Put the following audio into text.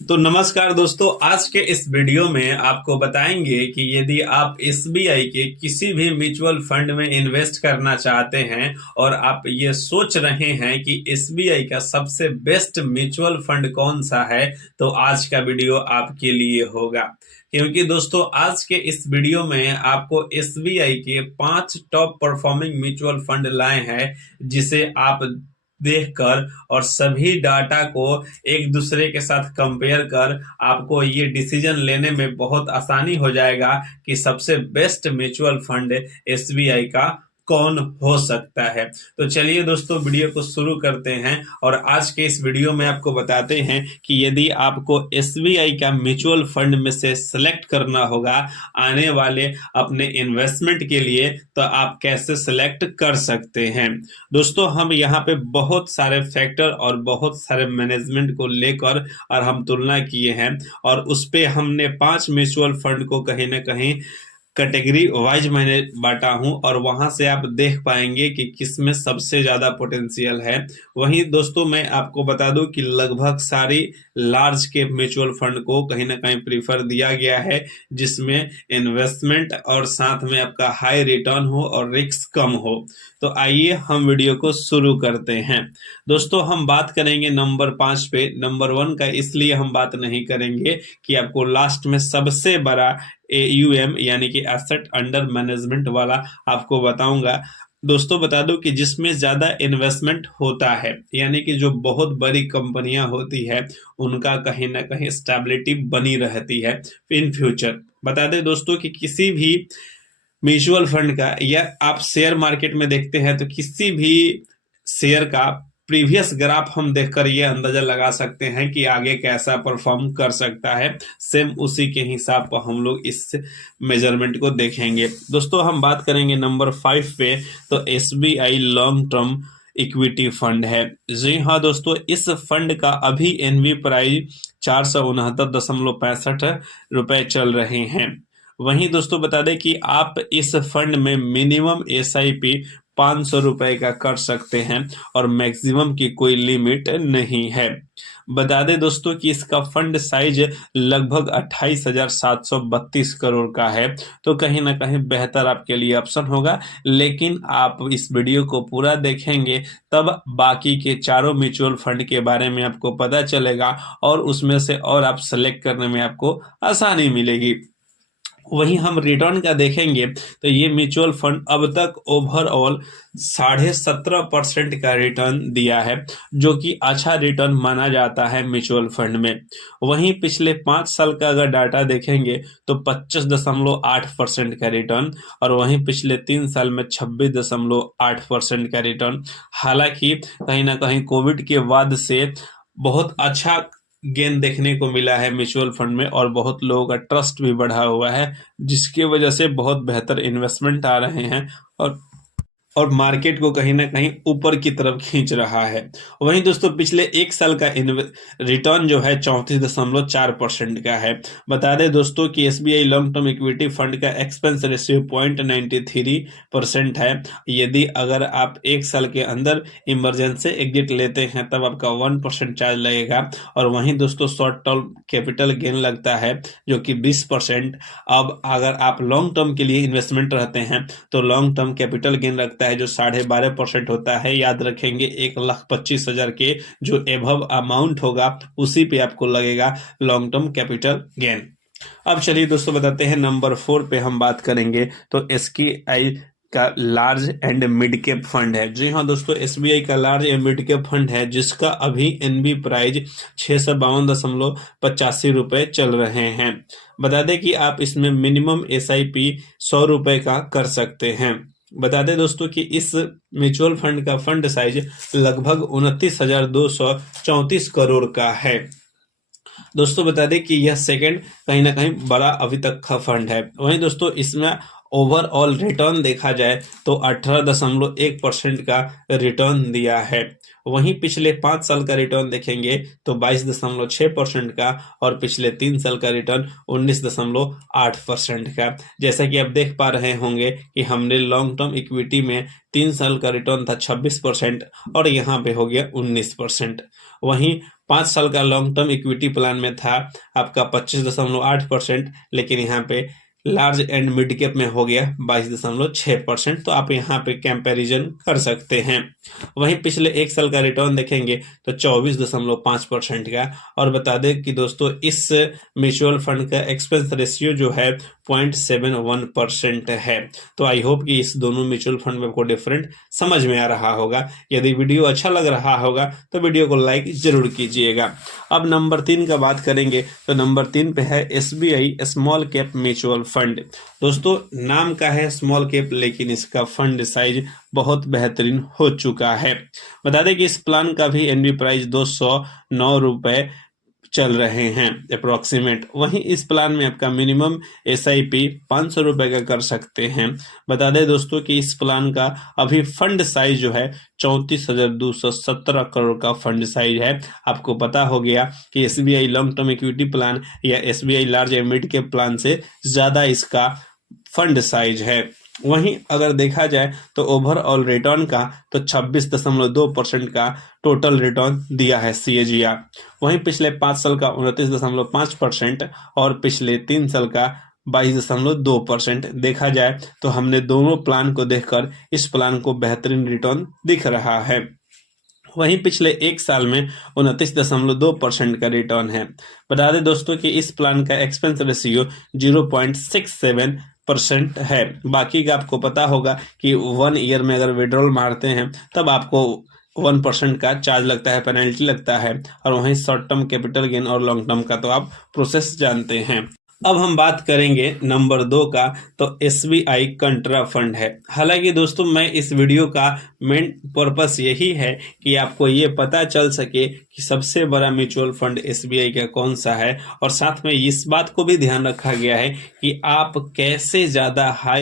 तो नमस्कार दोस्तों, आज के इस वीडियो में आपको बताएंगे कि यदि आप एसबीआई के किसी भी म्यूचुअल फंड में इन्वेस्ट करना चाहते हैं और आप ये सोच रहे हैं कि एसबीआई का सबसे बेस्ट म्यूचुअल फंड कौन सा है, तो आज का वीडियो आपके लिए होगा। क्योंकि दोस्तों आज के इस वीडियो में आपको एसबीआई के 5 टॉप परफॉर्मिंग म्यूचुअल फंड लाए हैं, जिसे आप देखकर और सभी डाटा को एक दूसरे के साथ कंपेयर कर आपको ये डिसीजन लेने में बहुत आसानी हो जाएगा कि सबसे बेस्ट म्यूचुअल फंड एसबीआई का कौन हो सकता है। तो चलिए दोस्तों, वीडियो को शुरू करते हैं और आज के इस वीडियो में आपको बताते हैं कि यदि आपको एसबीआई का म्यूचुअल फंड में से सिलेक्ट करना होगा आने वाले अपने इन्वेस्टमेंट के लिए, तो आप कैसे सिलेक्ट कर सकते हैं। दोस्तों हम यहाँ पे बहुत सारे फैक्टर और बहुत सारे मैनेजमेंट को लेकर और हम तुलना किए हैं और उस पे हमने 5 म्यूचुअल फंड को कहीं ना कहीं कैटेगरी वाइज मैंने बांटा हूं और वहां से आप देख पाएंगे कि किसमें सबसे ज्यादा पोटेंशियल है। वहीं दोस्तों मैं आपको बता दूं कि लगभग सारी लार्ज कैप म्यूचुअल फंड को कहीं ना कहीं प्रीफर दिया गया है, जिसमें इन्वेस्टमेंट और साथ में आपका हाई रिटर्न हो और रिस्क कम हो। तो आइए हम वीडियो को शुरू करते हैं। दोस्तों हम बात करेंगे नंबर 5 पे। नंबर 1 का इसलिए हम बात नहीं करेंगे कि आपको लास्ट में सबसे बड़ा एयूएम यानी कि एसेट अंडर मैनेजमेंट वाला आपको बताऊंगा। दोस्तों बता दो कि जिसमें ज्यादा इन्वेस्टमेंट होता है, यानी कि जो बहुत बड़ी कंपनियां होती है, उनका कहीं ना कहीं स्टेबिलिटी बनी रहती है इन फ्यूचर। बता दें दोस्तों कि किसी भी म्यूचुअल फंड का या आप शेयर मार्केट में देखते हैं तो किसी भी शेयर का प्रीवियस ग्राफ हम देखकर ये अंदाजा लगा सकते हैं कि आगे कैसा परफॉर्म कर सकता है। सेम उसी के हिसाब पर हम लोग इस मेजरमेंट को देखेंगे। दोस्तों हम बात करेंगे नंबर 5 पे, तो SBI long term equity fund है। जी हाँ दोस्तों, इस फंड का अभी एनवी प्राइस 469.65 रुपए चल रहे हैं। वहीं दोस्तों बता दें कि आप इस फंड में मिनिमम एसआईपी 500 रुपए का कर सकते हैं और मैक्सिमम की कोई लिमिट नहीं है। बता दें दोस्तों कि इसका फंड साइज लगभग 28,732 करोड़ का है, तो कहीं ना कहीं बेहतर आपके लिए ऑप्शन होगा। लेकिन आप इस वीडियो को पूरा देखेंगे तब बाकी के चारों म्यूचुअल फंड के बारे में आपको पता चलेगा और उसमें से और आप सेलेक्ट करने में आपको आसानी मिलेगी। वहीं हम रिटर्न का देखेंगे तो ये म्यूचुअल फंड अब तक ओवरऑल 17.5% का रिटर्न दिया है, जो कि अच्छा रिटर्न माना जाता है म्यूचुअल फंड में। वहीं पिछले 5 साल का अगर डाटा देखेंगे तो 25.8% का रिटर्न और वहीं पिछले 3 साल में 26.8% का रिटर्न। हालांकि कहीं ना कहीं कोविड के बाद से बहुत अच्छा गेन देखने को मिला है म्यूचुअल फंड में और बहुत लोगों का ट्रस्ट भी बढ़ा हुआ है, जिसकी वजह से बहुत बेहतर इन्वेस्टमेंट आ रहे हैं और मार्केट को कहीं ना कहीं ऊपर की तरफ खींच रहा है। वहीं दोस्तों पिछले 1 साल का रिटर्न जो है 34.4% का है। बता दें दोस्तों कि SBI long term equity fund का एक्सपेंस रेशियो 0.93% है। यदि अगर आप 1 साल के अंदर इमरजेंसी एग्जिट लेते हैं तब आपका 1% चार्ज लगेगा और वहीं दोस्तों शॉर्ट टर्म कैपिटल गेन लगता है जो कि 20%। अब अगर आप लॉन्ग टर्म के लिए इन्वेस्टमेंट रहते हैं तो लॉन्ग टर्म कैपिटल गेन लगता है जो 12.5% होता है। याद रखेंगे 1,25,000 के जो एबव अमाउंट होगा उसी पे आपको लगेगा लॉन्ग टर्म कैपिटल गेन। अब चलिए दोस्तों बताते हैं नंबर 4 पे हम बात करेंगे तो एसबीआई का large and mid cap fund है। जी हाँ दोस्तों, एसबीआई का large and mid cap fund है जिसका अभी एनबी प्राइस 652.85 रुपए चल रहे हैं। बता दें कि आप इसमें मिनिमम एसआईपी 100 रुपए का कर सकते हैं। बता दें दोस्तों कि इस म्यूचुअल फंड का फंड साइज लगभग 29,234 करोड़ का है। दोस्तों बता दें कि यह सेकंड कहीं ना कहीं बड़ा अभी तक का फंड है। वहीं दोस्तों इसमें ओवरऑल रिटर्न देखा जाए तो 18.1% का रिटर्न दिया है। वहीं पिछले 5 साल का रिटर्न देखेंगे तो 22.6% का और पिछले 3 साल का रिटर्न 19.8% का। जैसा कि आप देख पा रहे होंगे कि हमने लॉन्ग टर्म इक्विटी में 3 साल का रिटर्न था 26% और यहाँ पे हो गया 19%। वहीं 5 साल का लॉन्ग टर्म इक्विटी प्लान में था आपका 25.8%, लेकिन यहाँ पे लार्ज एंड मिड कैप में हो गया 22.6%। तो आप यहाँ पे कंपैरिजन कर सकते हैं। वहीं पिछले 1 साल का रिटर्न देखेंगे तो 24.5% का। और बता दें कि दोस्तों इस म्यूचुअल फंड का एक्सपेंस रेशियो जो है 0.71% है। तो आई होप कि इस दोनों म्यूचुअल फंड में आपको डिफरेंट समझ में आ रहा होगा। यदि वीडियो अच्छा लग रहा होगा तो वीडियो को लाइक जरूर कीजिएगा। अब नंबर 3 का बात करेंगे तो नंबर 3 पे है SBI small cap mutual fund. दोस्तों नाम का है स्मॉल कैप, लेकिन इसका फंड साइज बहुत बेहतरीन हो चुका है। बता दें कि इस प्लान का भी एनबी प्राइस 209 रुपए चल रहे हैं अप्रोक्सीमेट। वहीं इस प्लान में आपका मिनिमम SIP 500 रुपए का कर सकते हैं। बता दें दोस्तों कि इस प्लान का अभी फंड साइज जो है 34,217 करोड़ का फंड साइज है। आपको पता हो गया कि SBI long term equity plan या SBI large and mid cap plan से ज्यादा इसका फंड साइज है। वहीं अगर देखा जाए तो ओवरऑल रिटर्न का तो 26.2% का टोटल रिटर्न दिया है CAGR। वहीं पिछले 5 साल का 29.5% और पिछले 3 साल का 22.2% देखा जाए तो हमने दोनों प्लान को देखकर इस प्लान को बेहतरीन रिटर्न दिख रहा है। वहीं पिछले 1 साल में 29.2% का रिटर्न है। बता दें दोस्तों कि इस प्लान का एक्सपेंस रेशियो 0.67% है। बाकी का आपको पता होगा कि 1 ईयर में अगर विड्रॉल मारते हैं तब आपको 1% का चार्ज लगता है, पेनल्टी लगता है। और वहीं शॉर्ट टर्म कैपिटल गेन और लॉन्ग टर्म का तो आप प्रोसेस जानते हैं। अब हम बात करेंगे नंबर 2 का, तो SBI कंट्रा फंड है। हालांकि दोस्तों मैं इस वीडियो का मेन पर्पस यही है कि आपको ये पता चल सके कि सबसे बड़ा म्यूचुअल फंड SBI का कौन सा है, और साथ में इस बात को भी ध्यान रखा गया है कि आप कैसे ज्यादा हाई